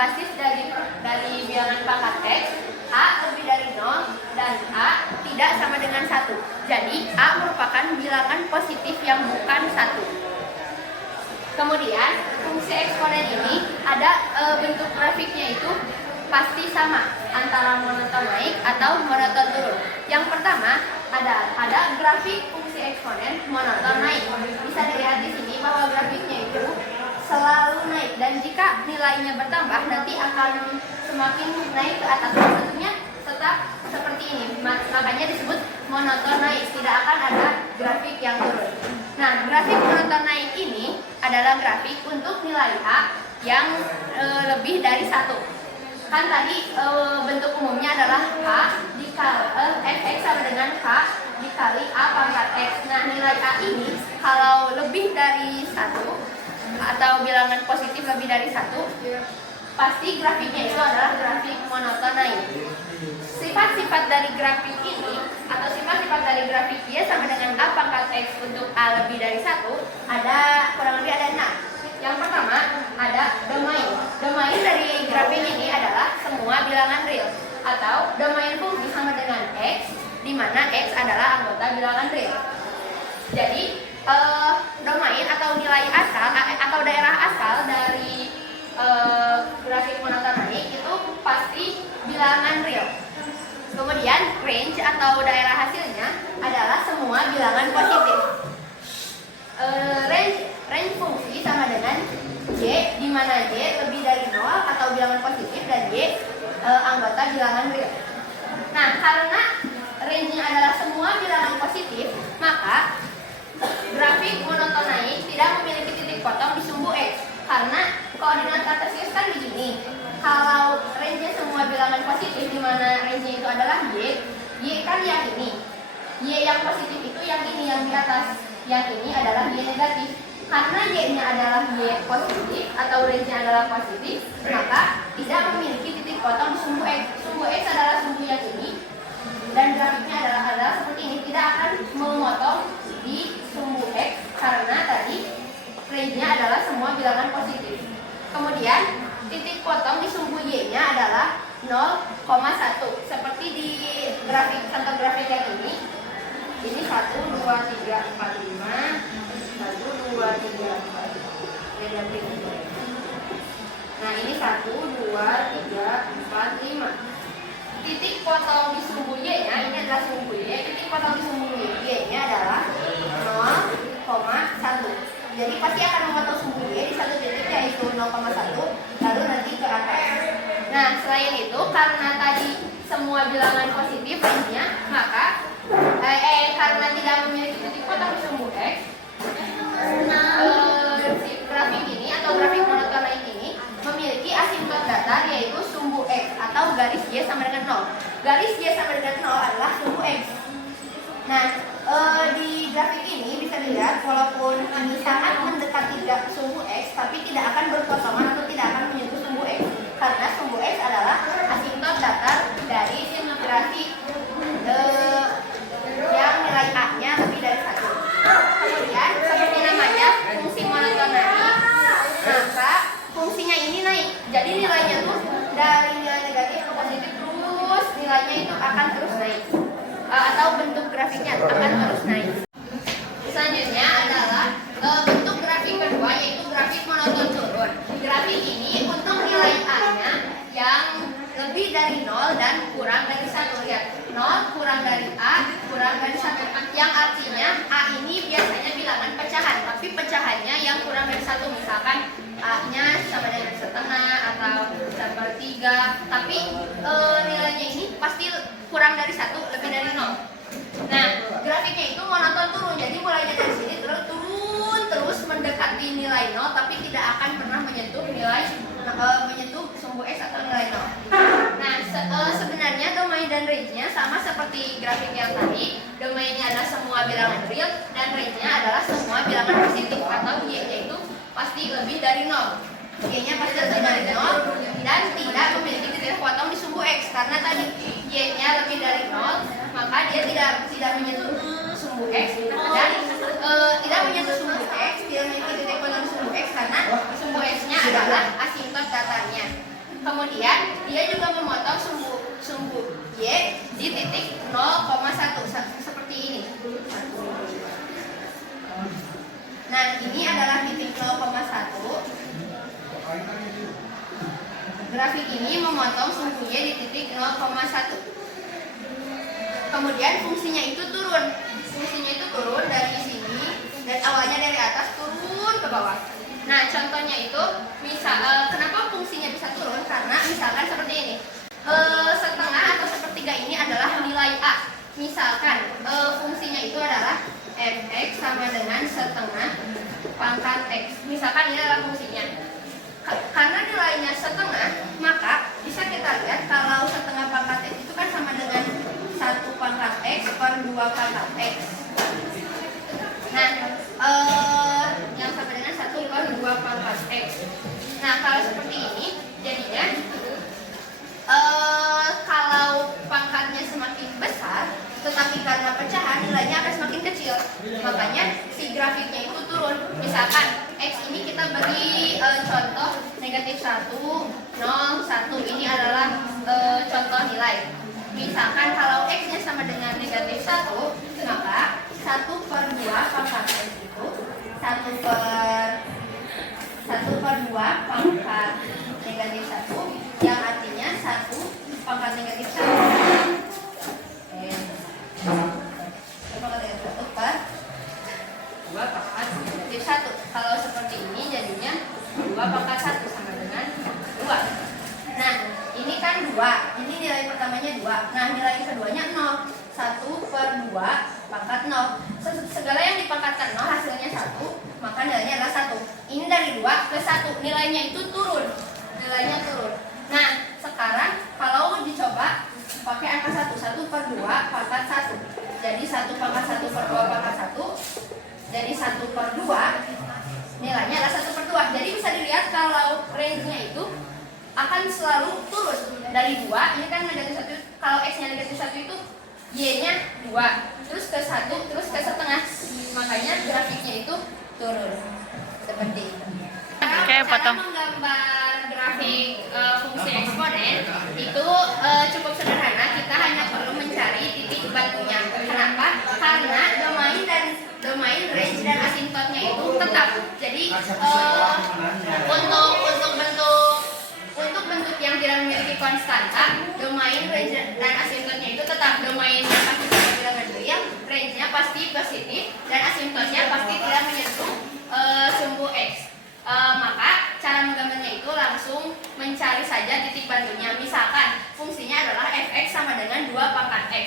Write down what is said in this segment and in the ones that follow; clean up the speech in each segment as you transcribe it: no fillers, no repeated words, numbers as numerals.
basis dari bilangan pangkat X, A lebih dari 0 dan A tidak sama dengan 1. Jadi A merupakan bilangan positif yang bukan 1. Kemudian fungsi eksponen ini ada bentuk grafiknya itu pasti sama antara monoton naik atau monoton turun. Yang pertama ada grafik fungsi eksponen monoton naik. Bisa dilihat di sini bahwa grafiknya itu selalu naik dan jika nilainya bertambah nanti akan semakin naik ke atas. Tentunya tetap seperti ini. Makanya disebut monoton naik. Tidak akan ada grafik yang turun. Nah, grafik monoton naik ini adalah grafik untuk nilai A yang lebih dari 1. Kan tadi bentuk umumnya adalah A dikali fx sama dengan K dikali A pangkat X. Nah, nilai A ini kalau lebih dari 1 atau bilangan positif lebih dari 1, pasti grafiknya itu adalah grafik monoton naik. Sifat-sifat dari grafik ini atau sifat-sifat dari grafik Y sama dengan A pangkat X untuk A lebih dari 1 ada kurang lebih ada 6. Yang pertama ada domain. Domain dari grafik ini adalah semua bilangan real atau domain fungsi sama dengan X, di mana X adalah anggota bilangan real. Jadi domain atau nilai asal atau daerah asal dari grafik monoton naik itu pasti bilangan real. Kemudian range atau daerah hasilnya adalah semua bilangan positif. Range fungsi sama dengan Y, di mana Y lebih dari 0 atau bilangan positif dan Y anggota bilangan real. Nah, karena range-nya adalah semua bilangan positif, maka grafik monoton naik tidak memiliki titik potong di sumbu X. Karena koordinat kartesius kan begini. Kalau range-nya semua bilangan positif, di mana range-nya itu adalah Y kan yang ini. Y yang positif itu yang ini, yang di atas. Yang ini adalah Y negatif. Karena Y-nya adalah Y positif atau range-nya adalah positif, maka tidak memiliki titik potong di sumbu X. Sumbu X adalah sumbu yang ini, dan grafiknya adalah seperti ini, tidak akan memotong di sumbu X karena tadi range-nya adalah semua bilangan positif. Kemudian titik potong di sumbu Y-nya adalah 0,1 seperti di grafik contoh grafik yang ini. Ini 1, 2, 3, 4, 5 1, 2, 3, 4 beda print. Nah ini 1, 2, 3, 4, 5. Titik potong di sumbu Y-nya, ini adalah sumbu Y. Titik potong di sumbu Y-nya adalah 0,1. Jadi pasti akan memotong sumbu Y di satu titik yaitu 0,1, lalu nanti ke atas. Nah, selain itu karena tadi semua bilangan positif range-nya, maka karena tidak memiliki titik potong di sumbu X, grafik ini atau grafik monoton naik ini memiliki asimptot datar yaitu sumbu X atau garis Y sama dengan 0. Garis Y sama dengan 0 adalah sumbu X. Nah, di grafik ini bisa dilihat walaupun ini sangat mendekati sumbu X, tapi tidak akan berpotongan atau tidak akan menyentuh sumbu X karena sumbu X adalah asimptot datar dari grafik yang nilai A-nya lebih dari 1. Kemudian seperti namanya fungsi monoton naik, maka fungsinya ini naik. Jadi nilainya tuh dari nilai negatif ke positif terus nilainya itu akan terus naik. Atau bentuk grafiknya akan terus naik. Selanjutnya adalah bentuk grafik kedua yaitu grafik monoton turun. Grafik ini untuk nilai A-nya yang lebih dari 0 dan kurang dari 1. Lihat, 0 kurang dari A kurang dari 1. Yang artinya A ini biasanya bilangan pecahan, tapi pecahannya yang kurang dari 1. Misalkan A-nya sama dengan setengah atau sepertiga, tapi nilainya ini pasti kurang dari 1, lebih dari 0. Nah, grafiknya itu monoton turun. Jadi mulainya dari sini turun terus mendekati nilai 0, tapi tidak akan pernah menyentuh sumbu X atau nilai 0. Nah, sebenarnya domain dan range-nya sama seperti grafik yang tadi. Domainnya adalah semua bilangan real dan range-nya adalah semua bilangan positif atau Y-nya itu pasti lebih dari 0. Y-nya pasti lebih dari 0 dan tidak memiliki titik potong di sumbu X karena tadi Y-nya lebih dari 0, maka dia tidak menyentuh sumbu X dan tidak menyentuh sumbu X, tidak memiliki titik potong di sumbu X karena sumbu X-nya adalah asimptot datarnya. Kemudian dia juga memotong sumbu Y di titik 0,1 seperti ini. Nah, ini adalah titik 0,1. Grafik ini memotong sumbu Y di titik 0,1. Kemudian fungsinya itu turun. Fungsinya itu turun dari sini, dan awalnya dari atas turun ke bawah. Nah, contohnya itu kenapa fungsinya bisa turun? Karena misalkan seperti ini. Setengah atau sepertiga ini adalah nilai A. Misalkan fungsinya itu adalah fx sama dengan setengah pangkat x. Misalkan ini adalah fungsinya. Karena nilainya setengah, maka bisa kita lihat kalau setengah pangkat x itu kan sama dengan 1 pangkat x per 2 pangkat x. Nah, yang sama dengan 1 per 2 pangkat x. Nah, kalau seperti ini, jadinya kalau pangkatnya semakin besar, tetapi karena pecahan nilainya akan semakin kecil. Makanya si grafiknya itu turun. Misalkan x ini kita beri contoh negatif 1, 0, 1. Ini adalah contoh nilai. Misalkan kalau x-nya sama dengan negatif 1, maka 1 per 2 pangkat x itu 1 per 2 pangkat negatif 1, yang artinya 1 pangkat negatif 1. Pangkat negatif 1 per 2 pangkat negatif 1. Kalau seperti ini jadinya 2 pangkat 1 sama dengan 2. Nah, ini kan 2. Ini nilai pertamanya 2. Nah, nilai keduanya 0. 1 per 2 pangkat 0. Segala yang dipangkatkan 0 hasilnya 1, maka nilainya adalah 1. Ini dari 2 ke 1. Nilainya itu turun. Nilainya turun. Nah, sekarang kalau dicoba pakai angka 1. 1 per 2 pangkat 1. Jadi 1 pangkat 1 per 2 pangkat 1. Jadi 1 per 2. Nilainya adalah 1 per 2. Jadi bisa dilihat kalau range-nya itu akan selalu turun. Dari 2, ini kan negatif 1. Kalau x-nya negatif 1 itu y-nya 2, terus ke 1, terus ke setengah. Makanya grafiknya itu turun. Seperti itu. Oke, potong. Cara menggambar grafik fungsi eksponen itu cukup sederhana. Kita hanya perlu mencari titik bantunya. Kenapa? Karena domain range dan asimptotnya itu tetap. Jadi untuk bentuk yang tidak memiliki konstanta, domain range dan asimptotnya itu tetap. Domainnya pasti sama bilangan real, range-nya pasti positif, dan asimptotnya pasti tidak menyentuh sumbu x. Maka cara menggambarnya itu langsung mencari saja titik bantunya. Misalkan fungsinya adalah fx sama dengan 2 pangkat x.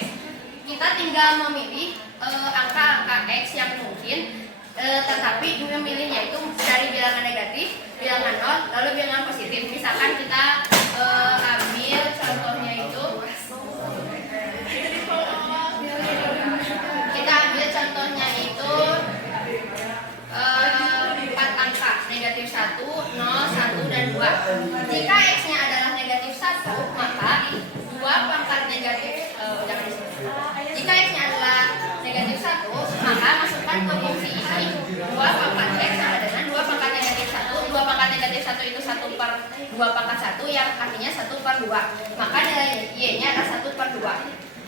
Kita tinggal memilih angka-angka x yang mungkin, tetapi memilihnya itu dari bilangan negatif, bilangan 0, lalu bilangan positif. Misalkan kita ambil contohnya itu, negatif 1, 0, 1, dan 2. Jika x-nya adalah negatif 1, maka 2 pangkat negatif jika x-nya adalah negatif 1, maka masukkan ke fungsi ini 2 pangkat x sama dengan 2 pangkat negatif 1. 2 pangkat negatif 1 itu 1 per 2 pangkat 1, yang artinya 1 per 2. Maka nilai y-nya adalah 1 per 2.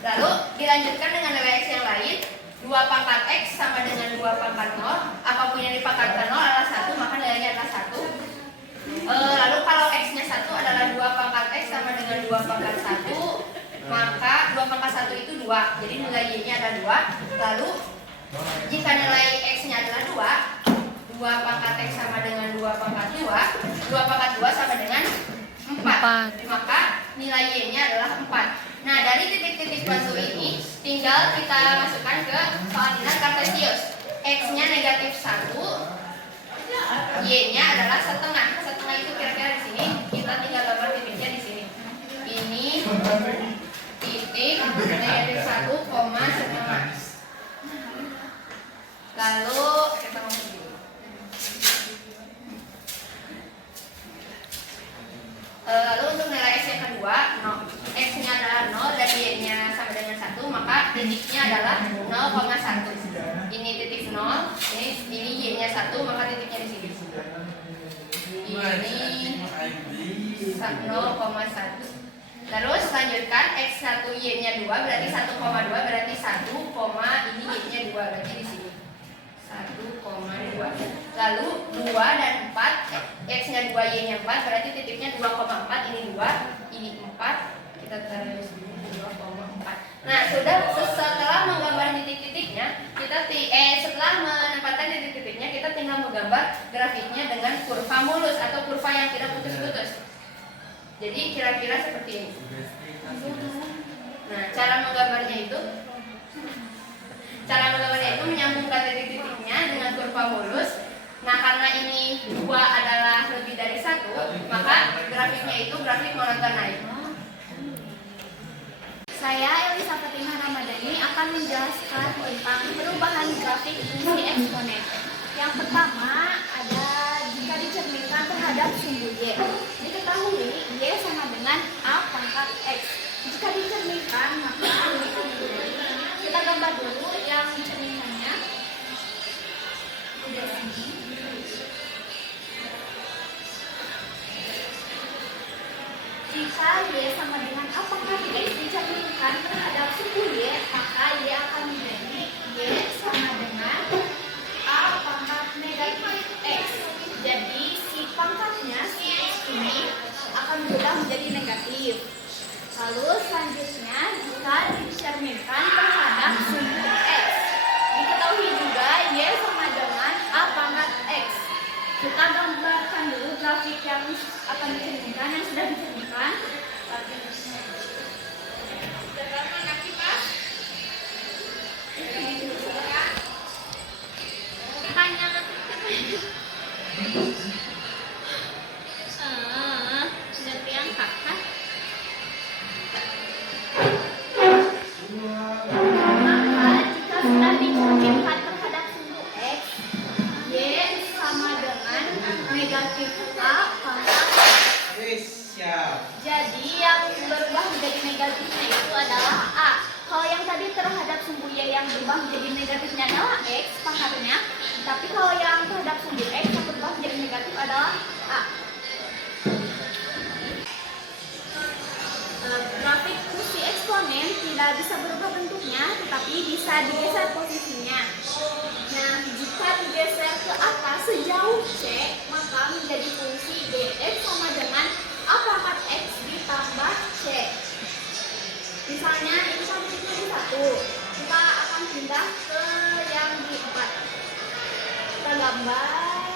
Lalu dilanjutkan dengan nilai x yang lain. 2 pangkat x sama dengan 2 pangkat 0. Apapun yang dipangkatkan 0 adalah 1, maka nilainya adalah 1. Lalu kalau x-nya 1 adalah 2 pangkat x sama dengan 2 pangkat 1, maka 2 pangkat 1 itu 2. Jadi nilai y-nya adalah 2. Lalu jika nilai x-nya adalah 2, 2 pangkat x sama dengan 2 pangkat 2, 2 pangkat 2 sama dengan 4. Maka nilai y-nya adalah 4. Nah, dari titik-titik bantu ini tinggal kita masukkan ke koordinat kartesius. X-nya negatif 1, Y-nya adalah setengah. Setengah itu kira-kira di sini. Kita tinggal gambar titiknya di sini. Ini titik negatif 1, koma setengah. Lalu kita mau begini. Lalu untuk nilai x yang kedua, x-nya adalah 0 dan y-nya sama dengan 1, maka titiknya adalah 0,1. Ini titik 0, ini y-nya 1, maka titiknya di sini. Ini 0,1. Terus lanjutkan X1 Y-nya 2 berarti 1,2 berarti 1, ini Y-nya 2 berarti di sini 1,2. Lalu 2 dan 4, X-nya 2 Y-nya 4 berarti titiknya 2,4, ini 2, ini 4. Kita taruh di sini 2,4. Nah, setelah menggambar titik-titiknya, setelah menempatkan titik-titiknya, kita tinggal menggambar grafiknya dengan kurva mulus atau kurva yang tidak putus-putus. Jadi kira-kira seperti ini. Nah, cara menggambarnya itu menyambungkan titik-titiknya dengan kurva mulus. Nah, karena ini 2 adalah lebih dari 1, maka grafiknya itu grafik monoton naik. Saya Elisa Fatimah Ramadhani akan menjelaskan tentang perubahan grafik fungsi eksponen. Yang pertama ada jika dicerminkan terhadap sumbu Y. Diketahui Y sama dengan A pangkat X. Jika dicerminkan maka kita gambar dulu yang cerminannya. Di sini. Jika Y sama dengan A pangkat X dicerminkan terhadap sumbu Y, maka Y akan menjadi Y sama dengan A pangkat negatif X. Jadi si pangkatnya, si X ini akan berubah menjadi negatif. Lalu selanjutnya jika dicerminkan terhadap sumbu X, diketahui juga Y sama dengan A pangkat X. Kita gambarkan dulu grafik yang akan dicerminkan, yang sudah dicerminkan. Negatif A pangkat jadi yang berubah menjadi negatifnya itu adalah A. Kalau yang tadi terhadap sumbu Y yang berubah menjadi negatifnya adalah X pangkatnya, tapi kalau yang terhadap sumbu X yang berubah menjadi negatif adalah A. Grafik fungsi eksponen tidak bisa berubah bentuknya, tetapi bisa digeser posisinya. Nah, jika digeser ke atas sejauh C, maka menjadi fungsi dx sama dengan A pangkat X ditambah C. Misalnya ini kan titiknya di 1, kita akan pindah ke yang di 4. Kita gambar.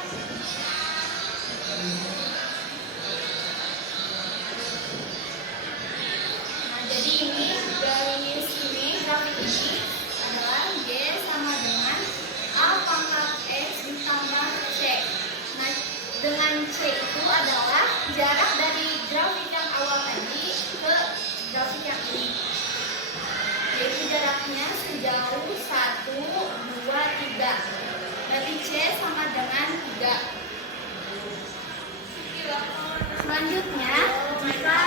Nah, jadi ini dari sini grafik ini adalah Y sama dengan A pangkat X ditambah C. Nah, dengan C itu adalah jarak dari grafik yang awal tadi ke grafik yang ini. Yaitu jaraknya sejauh 1, 2, 3. Berarti C sama dengan 3. Selanjutnya, jika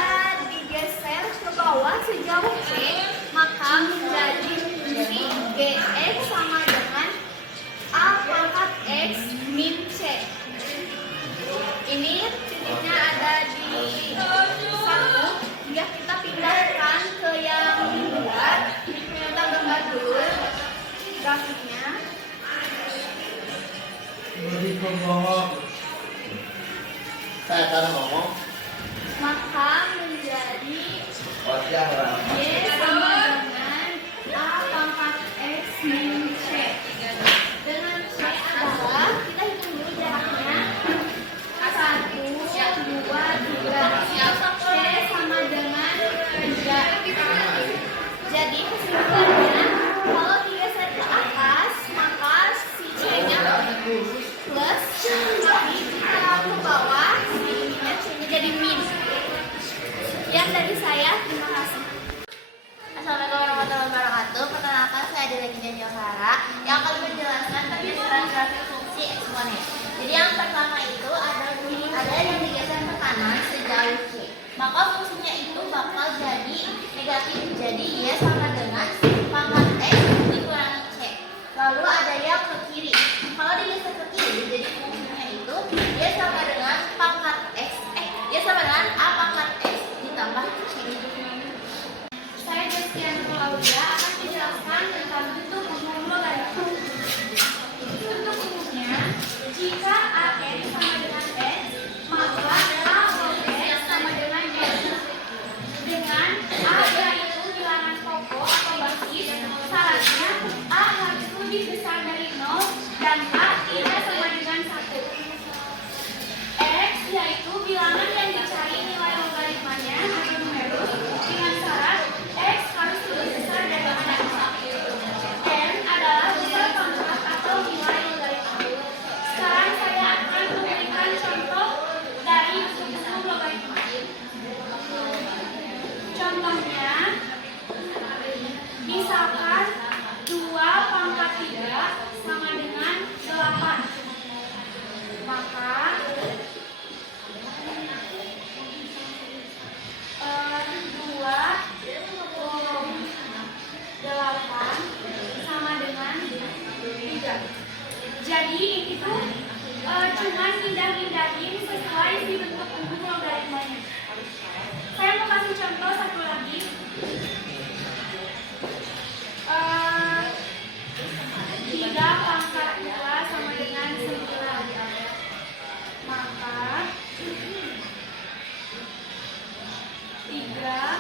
digeser ke bawah sejauh C, maka menjadi fungsi Gx sama dengan A pangkat X min C. Ini titiknya ada di 1, jika kita pindahkan ke yang 2, kita gambar dulu grafiknya. Saya akan ngomong. Maka menjadi Y sama dengan A pangkat X min C. Dengan C adalah, kita hitung dulu jaraknya. 1, 2, 3. C sama dengan 3. Jadi kesimpulannya, kalau digeser ke atas, maka si C-nya plus, tapi jika ke bawah, C-nya jadi min. Sekian dari saya, terima kasih. Assalamualaikum warahmatullahi wabarakatuh. Perkenalkan, saya Adelina Johara yang akan menjelaskan pergeseran grafik fungsi eksponen. Jadi yang pertama itu ada yang digeser ke kanan sejauh C. Maka fungsinya itu bakal jadi negatif. Jadi Y sama dengan pangkat X dikurangi C. Lalu ada yang ke kiri. Kalau digeser ke kiri, jadi fungsinya itu Y sama dengan pangkat X. Y sama dengan A Aulia akan menjelaskan tentang bentuk umum logaritma. Bentuk umumnya, jika AN sama dengan X, maka A log X sama dengan X. Dengan A yaitu bilangan pokok atau basis, syaratnya A harus lebih besar dari 0 dan A tidak sama dengan 1. X yaitu bilangan yang dicari nilai logaritmanya atau numerus dengan syarat X harus lebih besar dari 1. N adalah besar pangkat atau nilai logaritma. Sekarang saya akan memberikan contoh dari bentuk logaritma. Contohnya, misalkan 2 pangkat 3 sama dengan 8. Maka 2 bolong 8 sama dengan 3. Jadi ini tuh cuma pindah-pindahin sesuai si bentuk umum logaritmanya. Saya mau kasih contoh satu lagi. 3 pangkat 2 sama dengan 9. Maka 3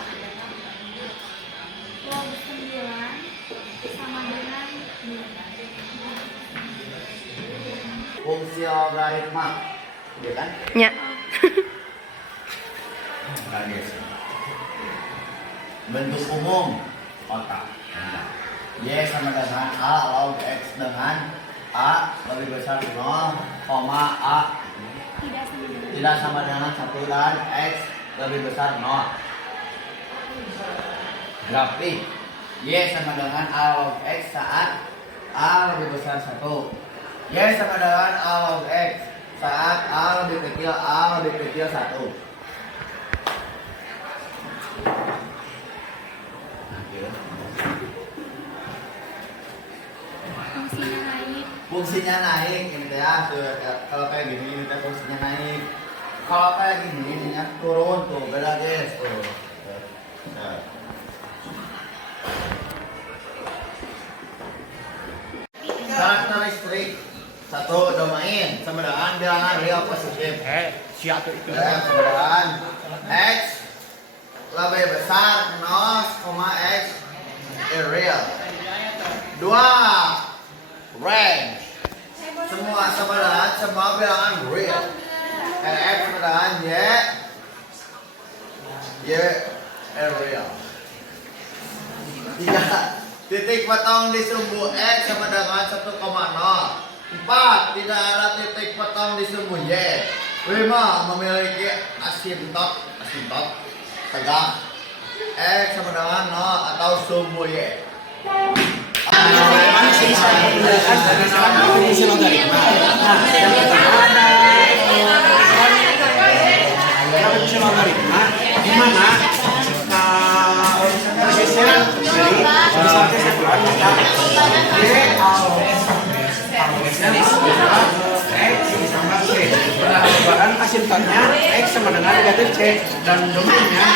log 9 sama dengan 2. Fungsi logaritma, ya kan? Nya. Bagus. Bentuk umum otak. Y sama dengan A log X dengan A lebih besar 0, A tidak sama dengan 1 dan X lebih besar 0. Grafik Y sama dengan A log X saat A lebih besar 1. Y sama dengan A log X saat A lebih kecil 1. Fungsinya naik ini teh ya, kalau kayak gini ini teh fungsinya naik. Kalau kayak gini ini ya turun tuh, beda guys tuh. Nah. Karakteristik satu domain sama dengan bilangan real positif. Siapa itu? Sama dengan X lebih besar 0, X real. 2 range semua bilangan real. X sama dengan Y real. 3 titik potong di sumbu X sama dengan 1,0. 4 tidak ada titik potong di sumbu Y. 5 memiliki asintot tegak X sama dengan 0 atau sumbu Y. Fungsi logaritma. Nah, yang pertama ada fungsi logaritma di mana pergeseran dari sebesar kesatuan maka X sama C. Penambahan asintotnya X sama dengan negatif C dan domainnya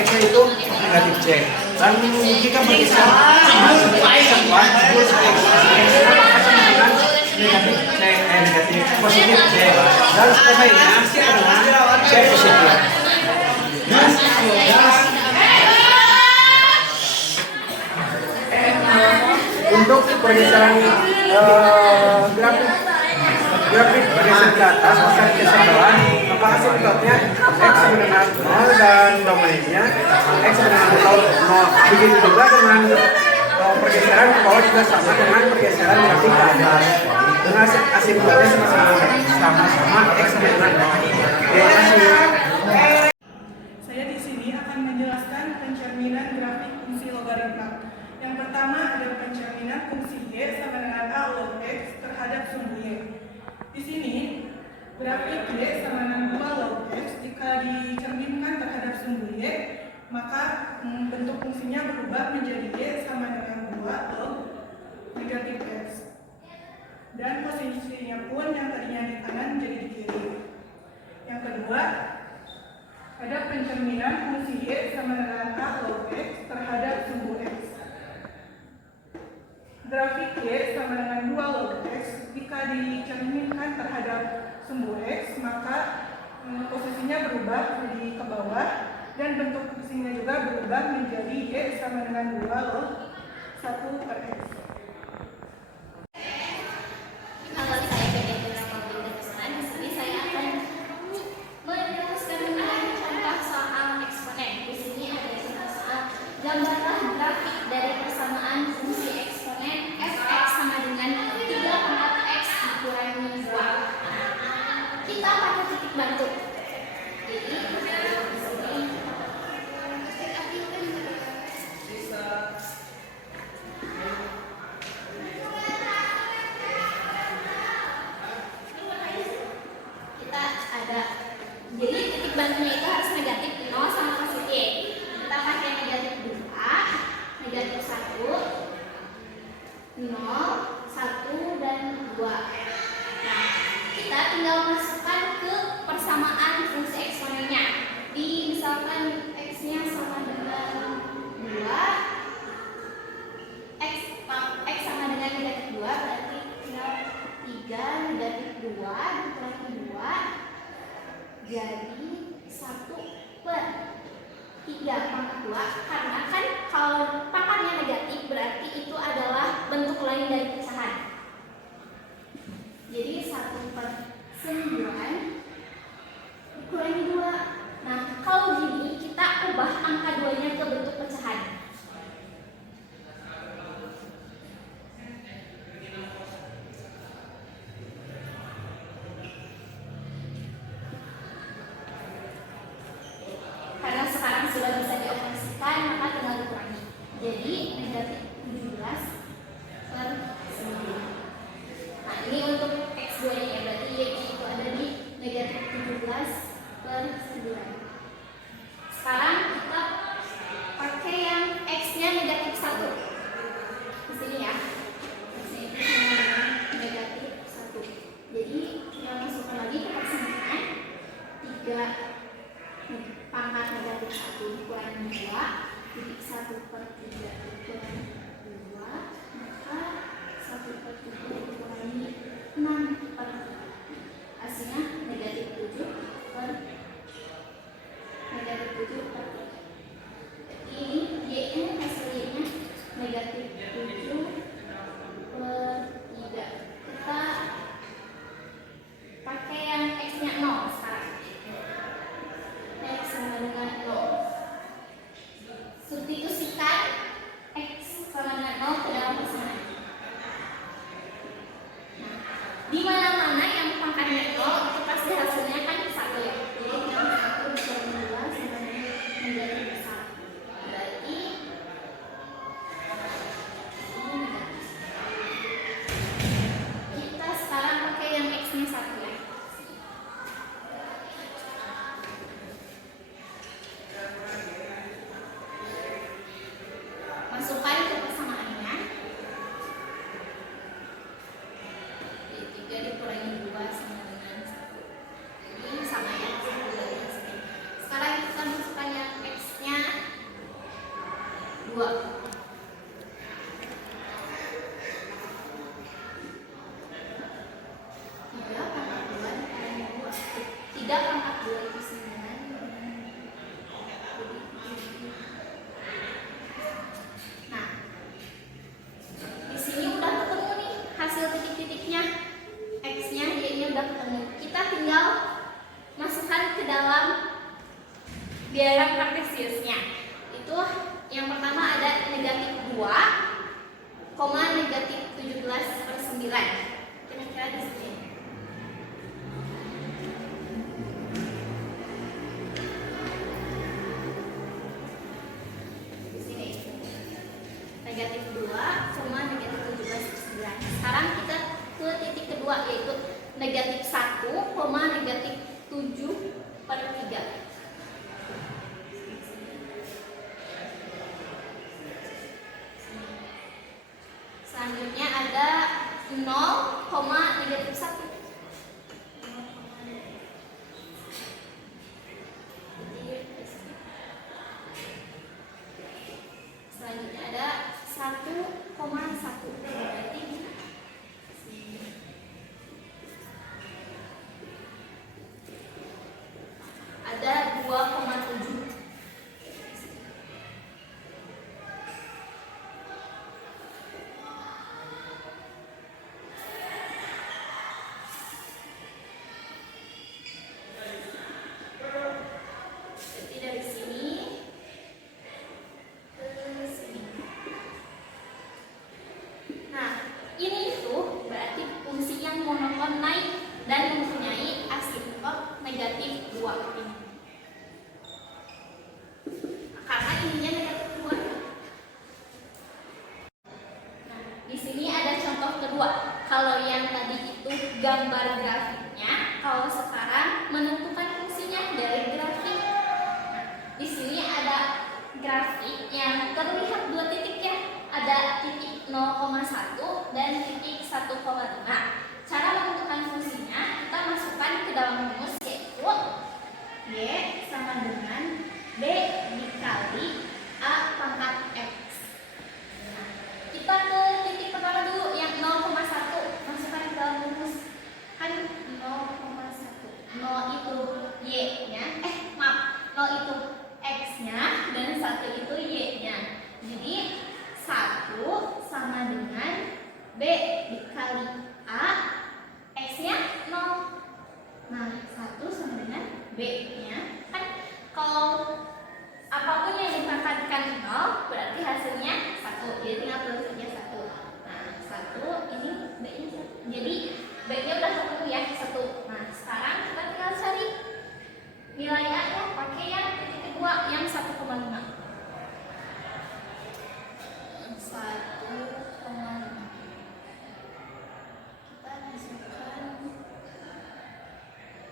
X itu negatif C. Dan jika bergeser kesatuan negatif C, negatif positif C dan domainnya C dengan C positif. Untuk pergeseran grafik bergeser ke atas akan geser bawah, maka asintotnya X sama dengan 0 dan domainnya X sama dengan 0. Begitu juga dengan pergeseran ke bawah juga sama dengan pergeseran grafik ke atas. Dengan asintotnya sama-sama X sama dengan 0. Terima kasih. Saya di sini akan menjelaskan pencerminan grafik fungsi logaritma. Yang pertama ada pencerminan fungsi Y sama dengan A log X terhadap sumbu Y. Di sini grafik Y sama dengan 2 log X jika dicerminkan terhadap sumbu Y, maka bentuk fungsinya berubah menjadi Y sama dengan 2 log negatif X. Dan posisinya pun yang tadinya di kanan jadi di kiri. Yang kedua, ada pencerminan fungsi Y sama dengan A log X terhadap sumbu X, maka posisinya berubah jadi ke bawah dan bentuk fungsinya juga berubah menjadi Y sama dengan 2 loh 1 per X. Kalau saya PDP Pembimbingan, di sini saya akan menjelaskan dengan contoh soal eksponen. Di sini ada contoh soal gambarlah grafik dari persamaan fungsi eksponen f(x) sama dengan 3 x dikurangi 2. Kita pakai titik bantu. Jadi di sini kita ada, jadi titik bantunya itu harus negatif 0 sama positif. Kita pakai negatif 2, negatif 1, 0, 1, dan 2. Nah, kita tinggal masukkan ke persamaan fungsi eksponennya. Di misalkan x-nya sama dengan 2, x sama dengan negatif 2, berarti tinggal 3 negatif 2 dikurangi 2 jadi 1 per 3 pangkat 2. Karena kan kalau pangkatnya negatif berarti itu adalah bentuk lain dari pecahan. Jadi 1 per 9 dikurangi 2. Nah, kalau gini kita ubah angka 2-nya ke bentuk pecahan. Karena sekarang sudah bisa dioperasikan, maka tinggal dikurangi. Jadi negatif 17 per 9. Nah, ini untuk x2-nya ya, berarti y-nya itu ada di negatif 17 per 9. Sekarang kita pakai yang x-nya negatif 1. Di sini ya. X-nya itu sama dengan negatif 1. Jadi kita masukkan lagi ke persamaan 3 pangkat negatif 1 dikurangi 2, titik 1 per 3 dikurangi 2, maka 1 per 3 dikurangi 6 per 3. Hasilnya negatif 7 per negatif 7 per 3. Ini y-nya, hasil y-nya negatif 7 per 3. Kita pakai yang x-nya 0 sekarang. X sama dengan 0. Substitusikan X sama dengan 0 ke dalam persamaan. Nah, di mana-mana yang pangkatnya 0 itu pasti hasilnya kan 1 ya. Jadi kita 1 dikurangi 2 sama dengan negatif 1. Berarti ini negatif. Kita sekarang pakai yang X-nya 1 ya. Masukkan ke persamaannya. 3 dikurangi 2 sama dengan 1. Ini sama ya, 1 dari hasilnya. Sekarang kita masukkan yang X-nya 2. Tiga pangkat 2 dikurangi 2. 3 pangkat 2 itu 9. Nah, di sini udah ketemu nih hasil titik-titiknya, x-nya, y-nya udah ketemu. Kita tinggal masukkan ke dalam diagram kartesiusnya. Itu yang pertama ada negatif 2, negatif 17 per 9. Kira-kira di sini. Di sini. Negatif 2, negatif 17 per 9. Sekarang kita ke titik kedua, yaitu negatif 1, negatif 7 per 3. Selanjutnya ada 0, negatif 1. Selanjutnya ada 1,1. Berarti ada titik 0,1 dan titik 1,5. Cara menentukan fungsinya, kita masukkan ke dalam rumus yaitu Y sama dengan B dikali A pangkat X. Nah, kita ke titik pertama dulu yang 0,1, masukkan ke dalam rumus. Kan 0,1, 0 itu Y-nya, 0 itu X-nya dan 1 itu Y-nya. Jadi 1 sama dengan B dikali A, X-nya 0. Nah, 1 sama dengan B-nya. Kan kalau apapun yang dipangkatkan 0 berarti hasilnya 1. Jadi tinggal tulis saja 1. Nah, 1 ini B-nya 1. Jadi B-nya udah ketemu ya 1. Nah, sekarang kita tinggal cari nilai A-nya pakai yang titik kedua yang 1,5. 1,5. Kita masukkan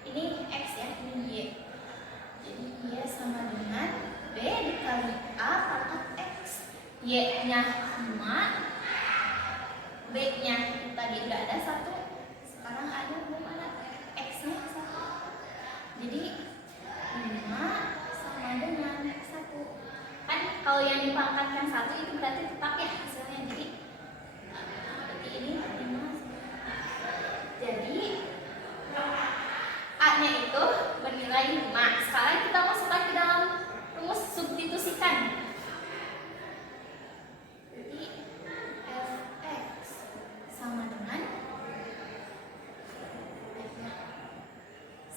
ini X ya, ini Y. Jadi Y sama dengan B dikali A pangkat X. Y-nya 5, B-nya tadi udah ada 1. Sekarang A-nya belum ada, X-nya 1. Jadi 5 sama dengan 1. Kan kalau yang dipangkatkan 1 itu berarti tetap ya hasilnya. Jadi berarti ini 5. Jadi A-nya itu bernilai 5. Sekarang kita masukkan ke dalam rumus substitusikan. Jadi Fx sama dengan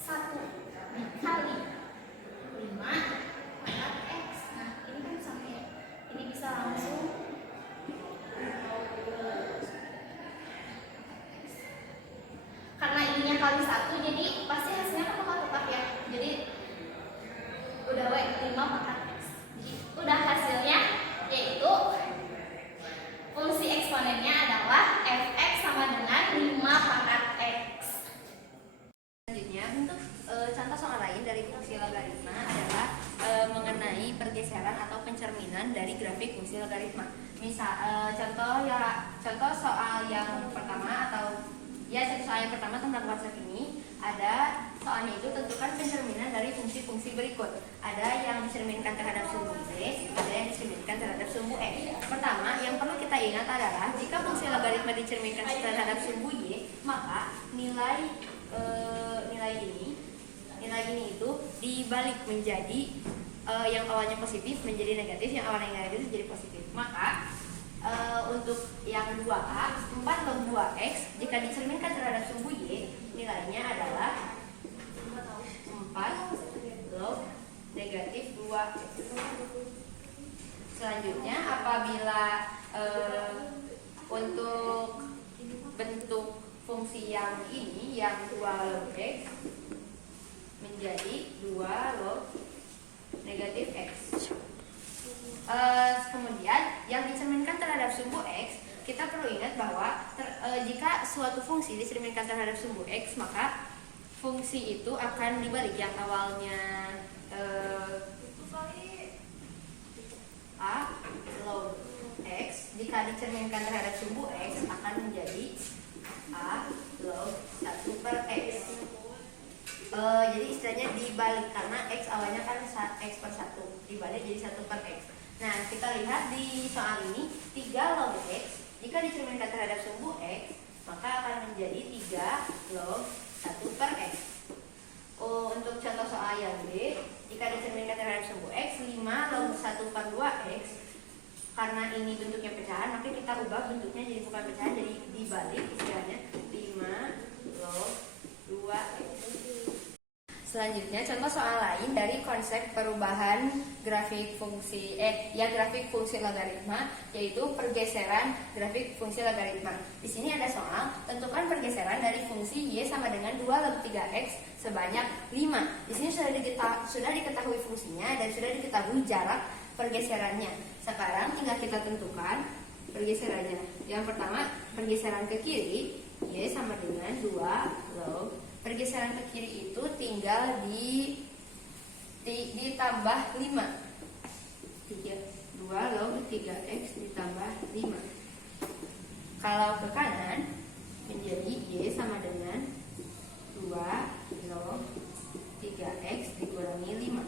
1 dikali 5 pangkat X. Nah, ini kan sama ya. Ini bisa langsung karena ininya kali 1, jadi pasti hasilnya kan bakal tetap ya. Jadi udah 5 pangkat X. Jadi udah hasilnya yaitu fungsi eksponennya adalah Fx sama dengan 5 pangkat X. Selanjutnya, bentuk contoh soal lain dari fungsi logaritma adalah mengenai pergeseran atau pencerminan dari grafik fungsi logaritma. Misal contoh soal yang pertama soal yang pertama tentang konsep ini ada soalnya itu tentukan pencerminan dari fungsi-fungsi berikut. Ada yang dicerminkan terhadap sumbu Y, ada yang dicerminkan terhadap sumbu X. Pertama, yang perlu kita ingat adalah jika fungsi logaritma dicerminkan terhadap sumbu Y, maka nilai ini itu dibalik menjadi yang awalnya positif menjadi negatif, yang awalnya negatif menjadi positif. Maka untuk yang 2A, 4 log 2X jika dicerminkan terhadap sumbu Y, nilainya adalah 4 log negatif 2X. Selanjutnya, apabila untuk bentuk fungsi yang ini, yang 2 log X menjadi 2 log negatif X. Kemudian yang dicerminkan terhadap sumbu X, kita perlu ingat bahwa jika suatu fungsi dicerminkan terhadap sumbu X, maka fungsi itu akan dibalik. Yang awalnya A log X, jika dicerminkan terhadap sumbu X akan menjadi A log 1 per X. Jadi istilahnya dibalik karena X awalnya kan X per 1, dibalik jadi 1 per X. Nah, kita lihat di soal ini 3 log X jika dicerminkan terhadap sumbu X, maka akan menjadi 3 log 1 per X. Untuk contoh soal yang B, jika dicerminkan terhadap sumbu X, 5 log 1 per 2X. Karena ini bentuknya pecahan, maka kita ubah bentuknya jadi bukan pecahan, jadi dibalik istilahnya 5 log 2X. Selanjutnya, contoh soal lain dari konsep perubahan grafik fungsi logaritma, yaitu pergeseran grafik fungsi logaritma. Di sini ada soal, tentukan pergeseran dari fungsi Y sama dengan 2 log 3X sebanyak 5. Di sini sudah diketahui fungsinya dan sudah diketahui jarak pergeserannya. Sekarang tinggal kita tentukan pergeserannya. Yang pertama, pergeseran ke kiri, Y sama dengan 2 log. Pergeseran ke kiri itu tinggal ditambah 5. 3, 2, 2 log 3x ditambah 5. Kalau ke kanan menjadi Y sama dengan 2 log 3x dikurangi 5.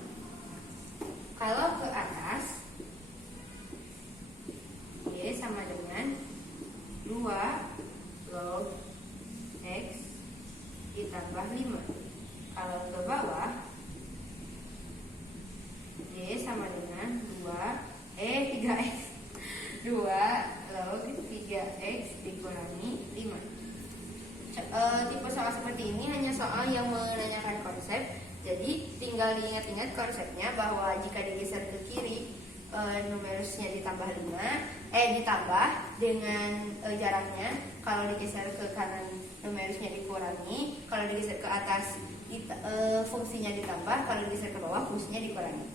Kalau ke atas Y sama dengan 2 log x ditambah 5. Kalau ke bawah Y sama dengan 3x 2 log 3x dikurangi 5. Tipe soal seperti ini hanya soal yang menanyakan konsep. Jadi tinggal diingat-ingat konsepnya bahwa jika digeser ke kiri numerusnya ditambah ditambah dengan jaraknya. Kalau digeser ke kanan numerusnya dikurangi. Kalau digeser ke atas fungsinya ditambah. Kalau digeser ke bawah fungsinya dikurangi.